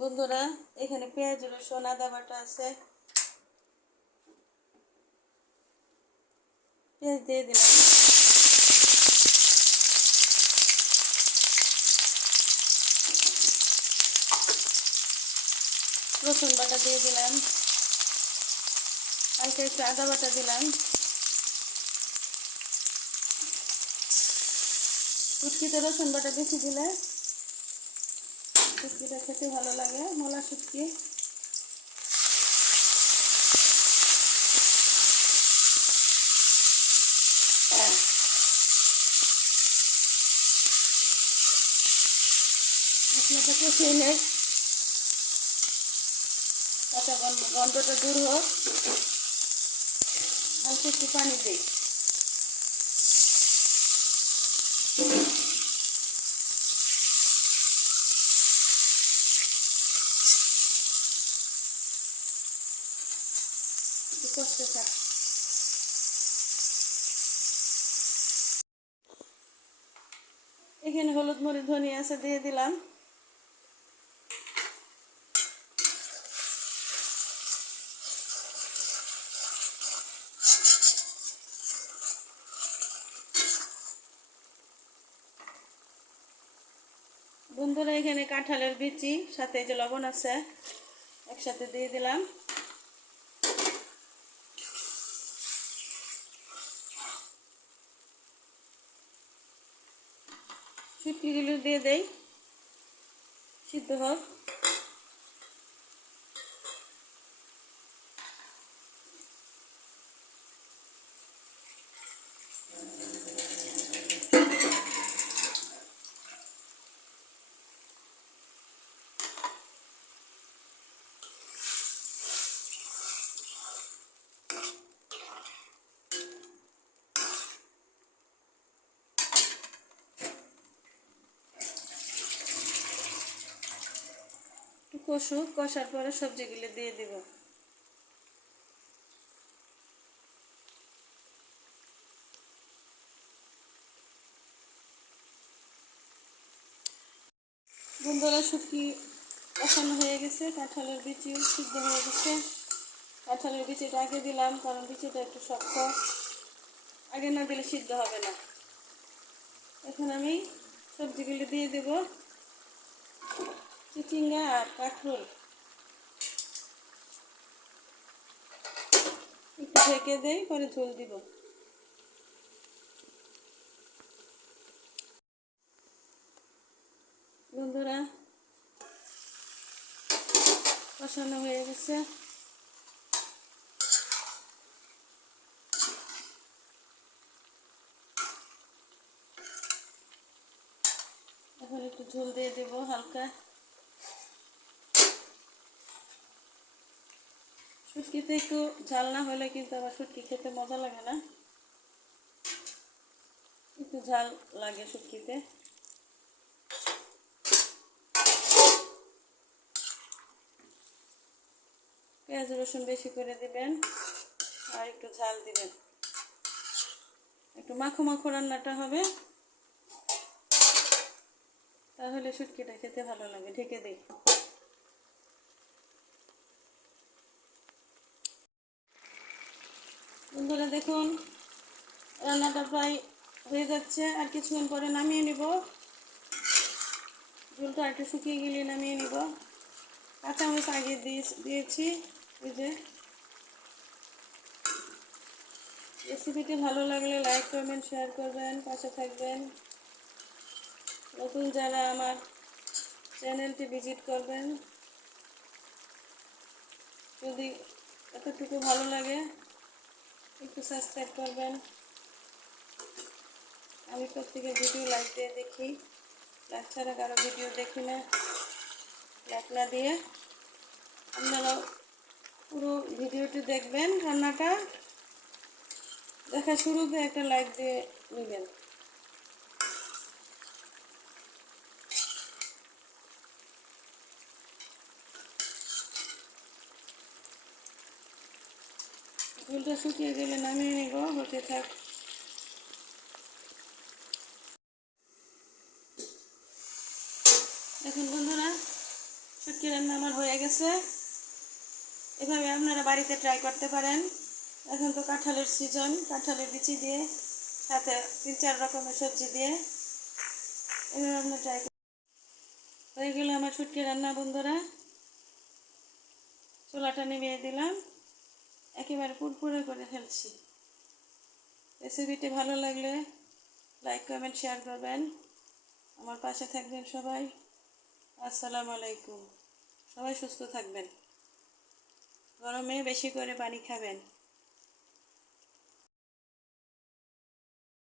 বন্ধুরা, এখানে পেঁয়াজ রসুন আদা বাটা আছে। পেঁয়াজ দিয়ে দিলাম, রসুন বাটা দিয়ে দিলাম, হালকা একটু আদা বাটা দিলাম। শুটকিতে রসুন বাটা বেশি দিলে শুটকিটা খেতে ভালো লাগে, মলা শুটকি। মশলাটা কষিয়ে নেই, কাঁচা গন্ধটা দূর হোক। হালকা একটু পানি দিই, একটু কষতে থাক। এখানে হলুদ মরিচ ধনিয়া আছে, দিয়ে দিলাম। বন্ধুরা, এখানে কাঁঠালের বিচি সাথে যে লবণ আছে একসাথে দিয়ে দিলাম। শুটকিগুলো দিয়ে দেই, সিদ্ধ হোক। কষুক, কষার পরে সবজিগুলো দিয়ে দিব। বন্ধুরা, শুটকি কষানো হয়ে গেছে, কাঁঠালের বিচি সিদ্ধ হয়ে গেছে। কাঁঠালের বিচিটা আগে দিলাম, কারণ বিচিটা একটু শক্ত, আগে না দিলে সিদ্ধ হবে না। এখন আমি সবজিগুলো দিয়ে দেব, চিচিঙ্গা আর কাঁকরোল। একটু ঢেকে দেই, পরে ঝোল দিব। বন্ধুরা, কষানো হয়ে গেছে। এখন একটু ঝোল দিয়ে দেব হালকা। শুটকিতে একটু ঝাল না হলে কিন্তু আবার শুটকি খেতে মজা লাগে না, একটু ঝাল লাগে শুটকিতে। পেঁয়াজ রসুন বেশি করে দিবেন আর একটু ঝাল দিবেন, একটু মাখো মাখো রান্নাটা হবে, তাহলে শুটকিটা খেতে ভালো লাগে। ঢেকে দিই। বন্ধুরা, দেখুন রান্নাটা প্রায় হয়ে যাচ্ছে, আর কিছুক্ষণ পরে নামিয়ে নিব। ঝোলটা একটু শুকিয়ে গেলে নামিয়ে নিব। কাঁচামরিচ আগে দিয়েছি। এই যে রেসিপিটি ভালো লাগলে লাইক করবেন, শেয়ার করবেন, পাশে থাকবেন। নতুন যারা আমার চ্যানেলটি ভিজিট করবেন, যদি এতটুকু ভালো লাগে একটু সাবস্ক্রাইব করবেন। আমি প্রত্যেকের ভিডিও লাইক দিয়ে দেখি, লাইক ছাড়া কারো ভিডিও দেখি না। লাইক না দিয়ে আপনারা পুরো ভিডিওটি দেখবেন। রান্নাটা দেখা শুরুতে একটা লাইক দিয়ে নেবেন। ঝোলটা শুকিয়ে গেলে নামিয়ে নেব, হতে থাক। এখন বন্ধুরা, শুটকি রান্না আমার হয়ে গেছে। এভাবে আপনারা বাড়িতে ট্রাই করতে পারেন। এখন তো কাঁঠালের সিজন, কাঁঠালের বিচি দিয়ে সাথে 3-4 রকমের সবজি দিয়ে এভাবে আপনারা ট্রাই হয়ে গেল আমার শুটকি রান্না বন্ধুরা। চুলাটা নিভিয়ে দিলাম, একেবারে পুরপুরে করে ফেলছি। রেসিপিটি ভালো লাগলে লাইক কমেন্ট শেয়ার করবেন, আমার পাশে থাকবেন সবাই। আসসালামু আলাইকুম। সবাই সুস্থ থাকবেন, গরমে বেশি করে পানি খাবেন।